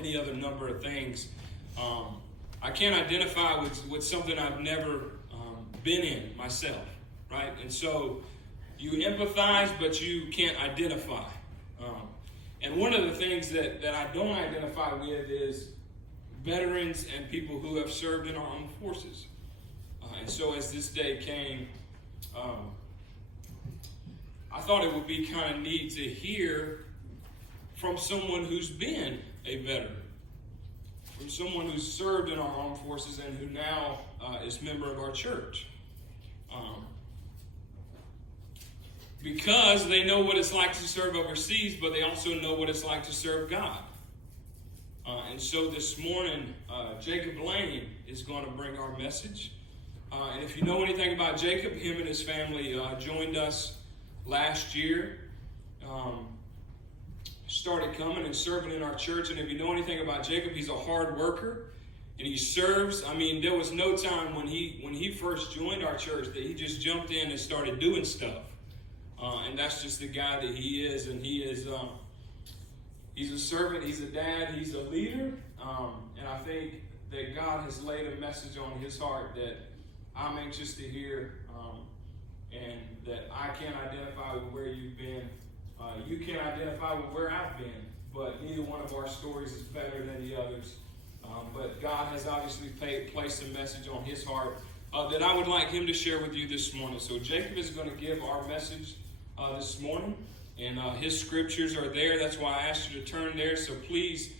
any other number of things. I can't identify with something I've never been in myself, right? And so you empathize, but you can't identify. And one of the things that I don't identify with is veterans and people who have served in our armed forces. And so as this day came, I thought it would be kind of neat to hear from someone who's been a veteran, from someone who's served in our armed forces and who now is a member of our church. Because they know what it's like to serve overseas, but they also know what it's like to serve God. And so this morning, Jacob Lane is going to bring our message. And if you know anything about Jacob, him and his family joined us last year. Started coming and serving in our church. And if you know anything about Jacob, he's a hard worker. And he serves. I mean, there was no time when he first joined our church that he just jumped in and started doing stuff. And that's just the guy that he is. And he is, he's a servant, he's a dad, he's a leader. And I think that God has laid a message on his heart that I'm anxious to hear, and that I can't identify with where you've been. You can't identify with where I've been, but neither one of our stories is better than the others. But God has obviously placed a message on his heart that I would like him to share with you this morning. So Jacob is going to give our message this morning, and his scriptures are there. That's why I asked you to turn there. So please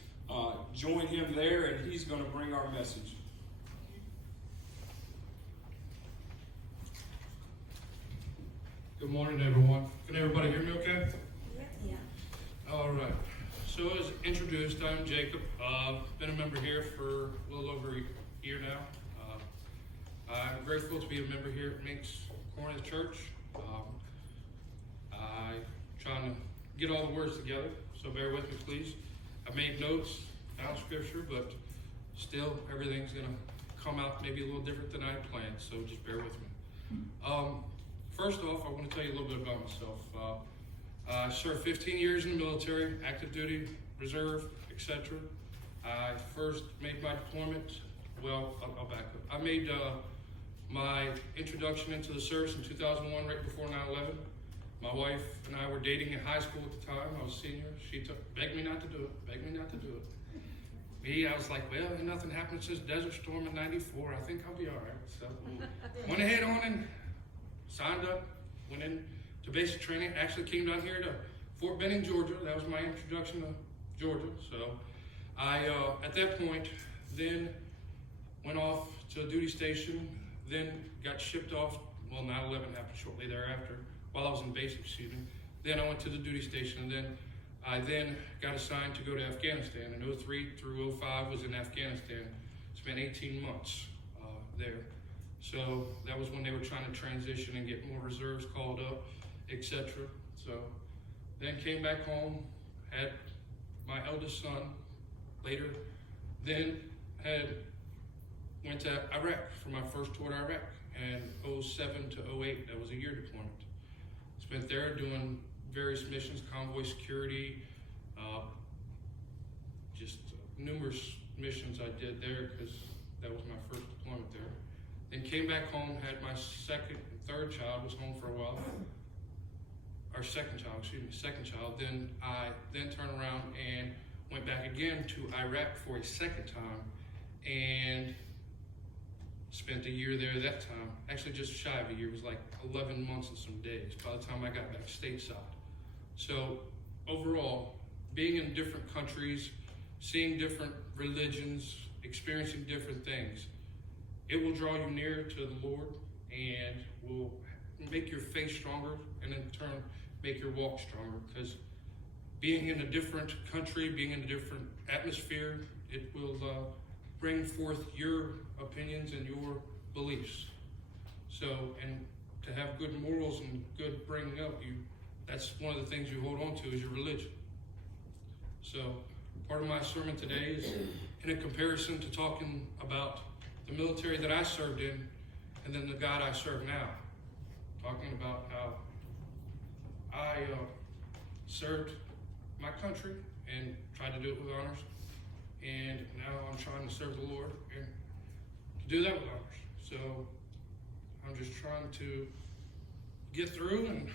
join him there, and he's going to bring our message. Good morning, everyone. Can everybody hear me okay? Yeah. All right. So as introduced, I'm Jacob. Been a member here for a little over a year now. I'm grateful to be a member here at Minks Corinth Church. I'm trying to get all the words together, so bear with me, please. I made notes, found scripture, but still everything's going to come out maybe a little different than I planned, so just bear with me. First off, I want to tell you a little bit about myself. I served 15 years in the military, active duty, reserve, etc. I first made my deployment, well, I'll back up. I made my introduction into the service in 2001, right before 9/11. My wife and I were dating in high school at the time. I was a senior. She begged me not to do it. Me, I was like, well, nothing happened since Desert Storm in 94. I think I'll be all right. So went ahead on and signed up, went in to basic training. Actually came down here to Fort Benning, Georgia. That was my introduction to Georgia. So I, at that point, then went off to a duty station, then got shipped off. Well, 9/11 happened shortly thereafter, while I was in basic, excuse me. Then I went to the duty station, and then I got assigned to go to Afghanistan. In 03 through 05 was in Afghanistan. Spent 18 months there. So that was when they were trying to transition and get more reserves called up, etc. So then came back home, had my eldest son later, then went to Iraq for my first tour to Iraq. And 07 to 08, that was a year deployment. Spent there doing various missions, convoy security, just numerous missions I did there because that was my first deployment there. Then came back home, had my second and third child, was home for a while. Our second child. Then I turned around and went back again to Iraq for a second time and spent a year there that time. Actually just shy of a year. It was like 11 months and some days by the time I got back stateside. So overall, being in different countries, seeing different religions, experiencing different things, it will draw you nearer to the Lord and will make your faith stronger and in turn make your walk stronger, because being in a different country, being in a different atmosphere, it will bring forth your opinions and your beliefs. So, and to have good morals and good bringing up, that's one of the things you hold on to is your religion. So part of my sermon today is in a comparison to talking about the military that I served in and then the God I serve now. Talking about how I served my country and tried to do it with honors. trying to serve the Lord and do that with others. So I'm just trying to get through and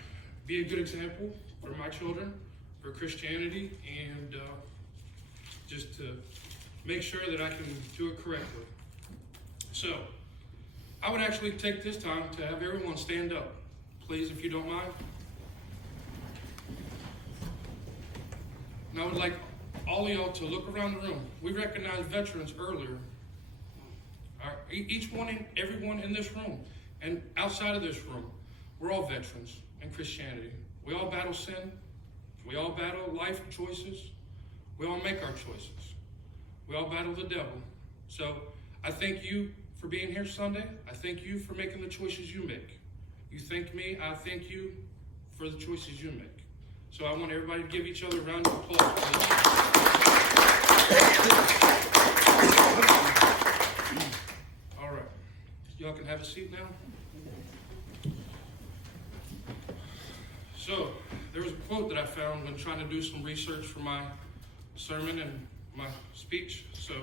be a good example for my children, for Christianity, and just to make sure that I can do it correctly. So I would actually take this time to have everyone stand up, please, if you don't mind. And I would like all of y'all to look around the room. We recognized veterans earlier. Everyone in this room and outside of this room, we're all veterans in Christianity. We all battle sin. We all battle life choices. We all make our choices. We all battle the devil. So I thank you for being here Sunday. I thank you for making the choices you make. You thank me. I thank you for the choices you make. So I want everybody to give each other a round of applause, please. All right. Y'all can have a seat now. So there was a quote that I found when trying to do some research for my sermon and my speech. So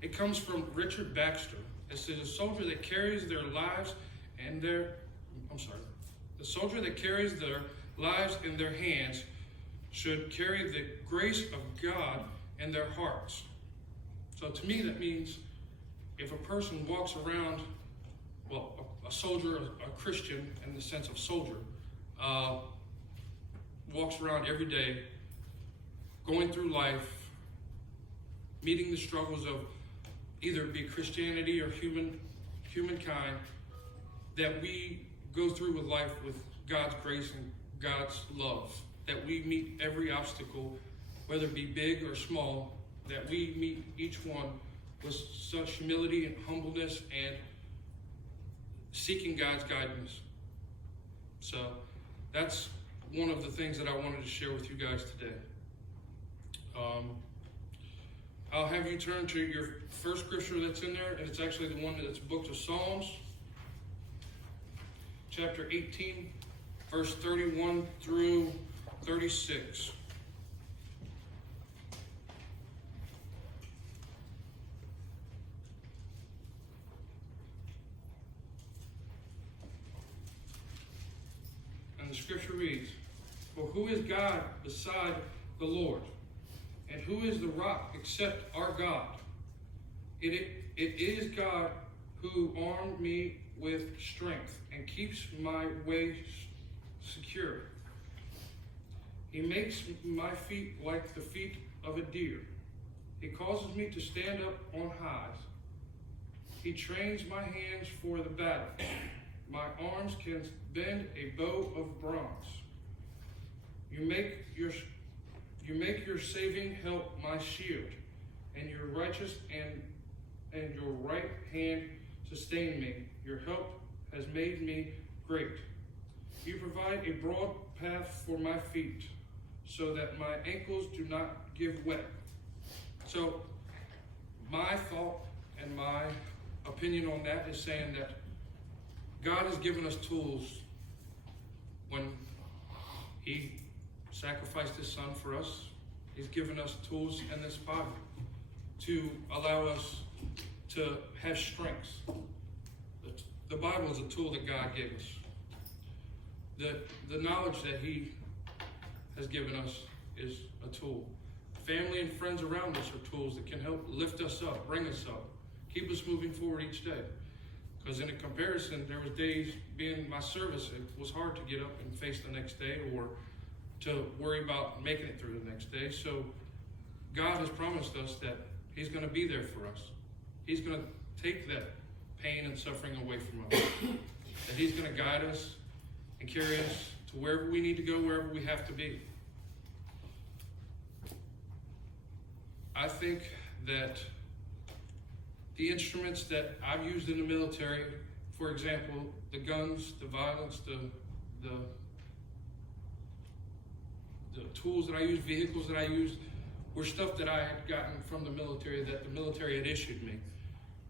it comes from Richard Baxter. It says, the soldier that carries their lives in their hands should carry the grace of God in their hearts. So to me, that means if a person walks around, a soldier, a Christian in the sense of soldier, walks around every day, going through life, meeting the struggles of either it be Christianity or humankind, that we go through with life with God's grace and God's love, that we meet every obstacle, whether it be big or small, that we meet each one with such humility and humbleness and seeking God's guidance. So that's one of the things that I wanted to share with you guys today. I'll have you turn to your first scripture that's in there, and it's actually the one that's book of Psalms, chapter 18, verse 31 through 36. And the scripture reads, "For who is God beside the Lord? And who is the rock except our God? It is God who armed me with strength and keeps my way secure. He makes my feet like the feet of a deer. He causes me to stand up on highs. He trains my hands for the battle. My arms can bend a bow of bronze. You make your saving help my shield, and your righteous and your right hand sustain me. Your help has made me great. You provide a broad path for my feet, so that my ankles do not give way." So my thought and my opinion on that is saying that God has given us tools when He sacrificed His Son for us. He's given us tools in this body to allow us to have strengths. The Bible is a tool that God gave us. The knowledge that He has given us is a tool. Family and friends around us are tools that can help lift us up, bring us up, keep us moving forward each day. Because in a comparison, there was days being my service, it was hard to get up and face the next day or to worry about making it through the next day. So God has promised us that He's going to be there for us. He's going to take that pain and suffering away from us. That He's going to guide us and carry us to wherever we need to go, wherever we have to be. I think that the instruments that I've used in the military, for example, the guns, the violence, the tools that I used, vehicles that I used, were stuff that I had gotten from the military, that the military had issued me.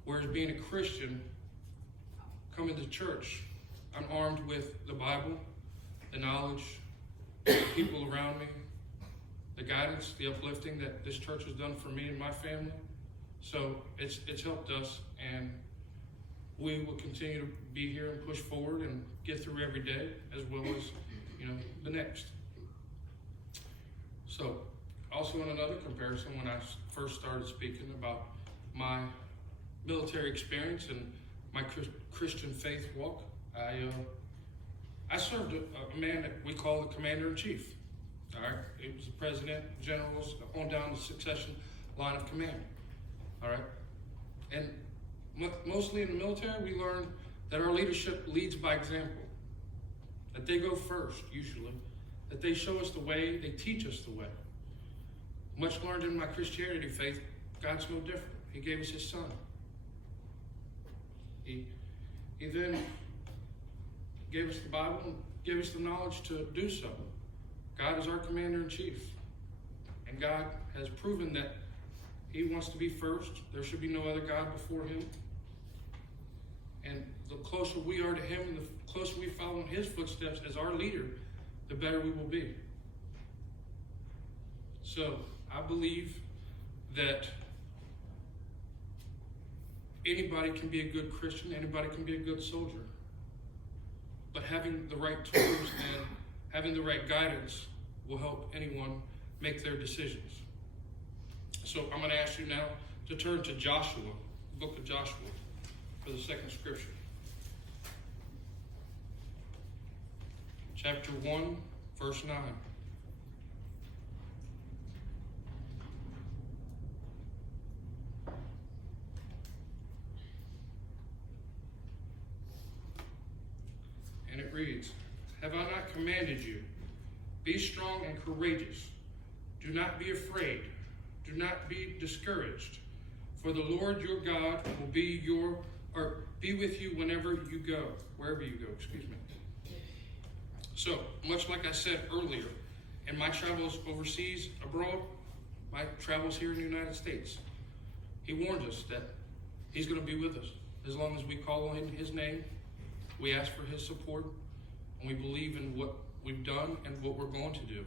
Whereas being a Christian, coming to church, I'm armed with the Bible, the knowledge, the people around me, the guidance, the uplifting that this church has done for me and my family. So it's helped us, and we will continue to be here and push forward and get through every day, as well as, the next. So, also in another comparison, when I first started speaking about my military experience and my Christian faith walk, I served a man that we call the Commander-in-Chief. All right, it was the President, generals, on down the succession line of command. All right, and mostly in the military, we learn that our leadership leads by example. That they go first, usually. That they show us the way, they teach us the way. Much learned in my Christianity faith, God's no different. He gave us his son. He then gave us the Bible and gave us the knowledge to do so. God is our Commander-in-Chief. And God has proven that he wants to be first. There should be no other God before him. And the closer we are to him and the closer we follow in his footsteps as our leader, the better we will be. So I believe that anybody can be a good Christian, anybody can be a good soldier. But having the right tools and having the right guidance will help anyone make their decisions. So I'm going to ask you now to turn to Joshua, the book of Joshua, for the second scripture. Chapter 1, verse 9. And it reads, "Have I not commanded you? Be strong and courageous. Do not be afraid. Do not be discouraged. For the Lord your God will be with you wherever you go. So, much like I said earlier, in my travels overseas, abroad, my travels here in the United States, he warned us that he's going to be with us. As long as we call on his name, we ask for his support, and we believe in what we've done and what we're going to do.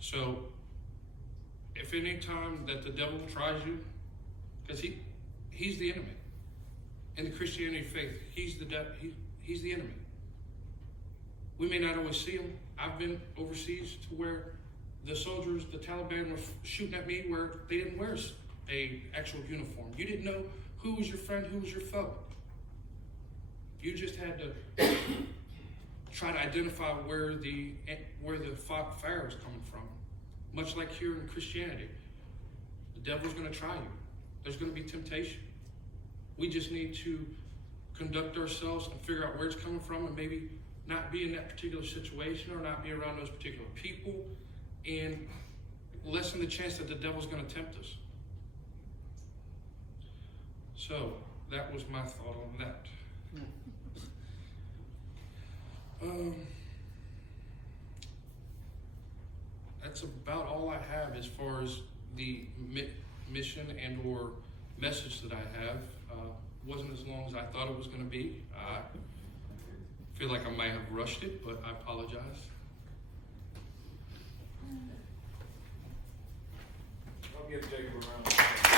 So, if any time that the devil tries you, because he's the enemy. In the Christianity faith, he's the enemy. We may not always see him. I've been overseas to where the soldiers, the Taliban, were shooting at me where they didn't wear a actual uniform. You didn't know who was your friend, who was your foe. You just had to try to identify where the fire was coming from. Much like here in Christianity, the devil's going to try you. There's going to be temptation. We just need to conduct ourselves and figure out where it's coming from, and maybe not be in that particular situation or not be around those particular people, and lessen the chance that the devil's going to tempt us. So that was my thought on that. That's about all I have as far as the mission and or message that I have. Wasn't as long as I thought it was going to be. I feel like I might have rushed it, but I apologize. I'll give Jacob a round of applause.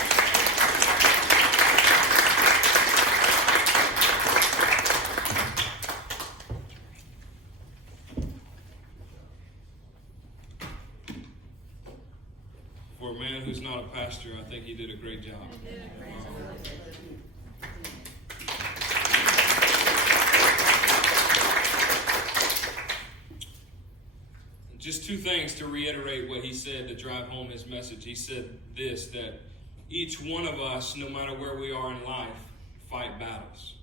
For a man who's not a pastor, I think he did a great job. Just two things to reiterate what he said to drive home his message. He said this, that each one of us, no matter where we are in life, fight battles.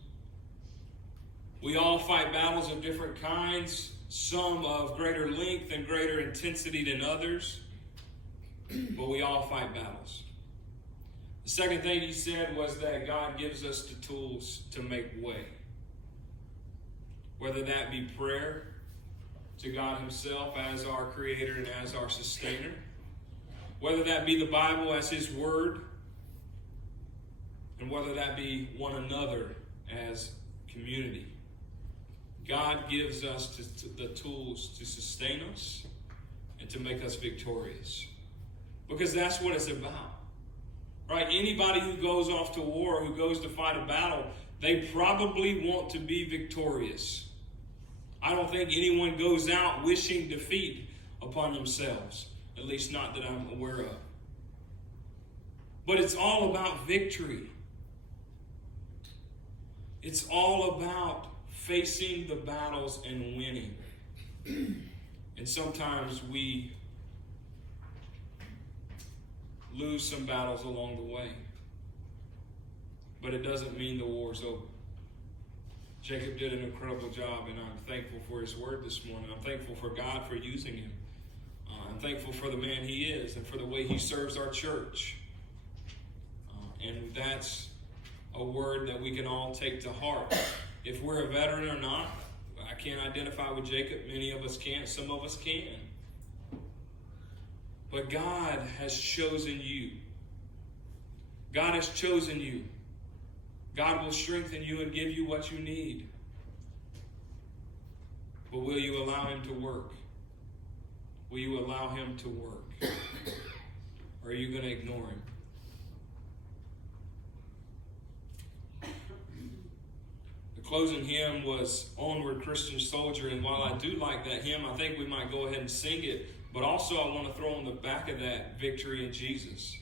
We all fight battles of different kinds, some of greater length and greater intensity than others, but we all fight battles. The second thing he said was that God gives us the tools to make way. Whether that be prayer to God himself as our creator and as our sustainer, whether that be the Bible as his word, and whether that be one another as community. God gives us the tools to sustain us and to make us victorious. Because that's what it's about. Right? Anybody who goes off to war, who goes to fight a battle, they probably want to be victorious. I don't think anyone goes out wishing defeat upon themselves, at least not that I'm aware of. But it's all about victory. It's all about facing the battles and winning. And sometimes we lose some battles along the way. But it doesn't mean the war's over. Jacob did an incredible job, and I'm thankful for his word this morning. I'm thankful for God for using him. I'm thankful for the man he is and for the way he serves our church. And that's a word that we can all take to heart. If we're a veteran or not, I can't identify with Jacob. Many of us can't. Some of us can. But God has chosen you. God has chosen you. God will strengthen you and give you what you need. But will you allow him to work? Will you allow him to work? Or are you going to ignore him? The closing hymn was Onward Christian Soldier, and while I do like that hymn, I think we might go ahead and sing it, but also I want to throw on the back of that Victory in Jesus.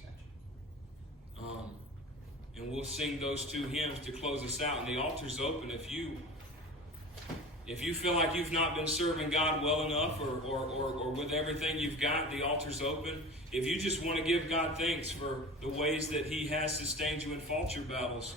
And we'll sing those two hymns to close us out, and the altar's open. If you feel like you've not been serving God well enough or with everything you've got, the altar's open. If you just want to give God thanks for the ways that he has sustained you in fought your battles,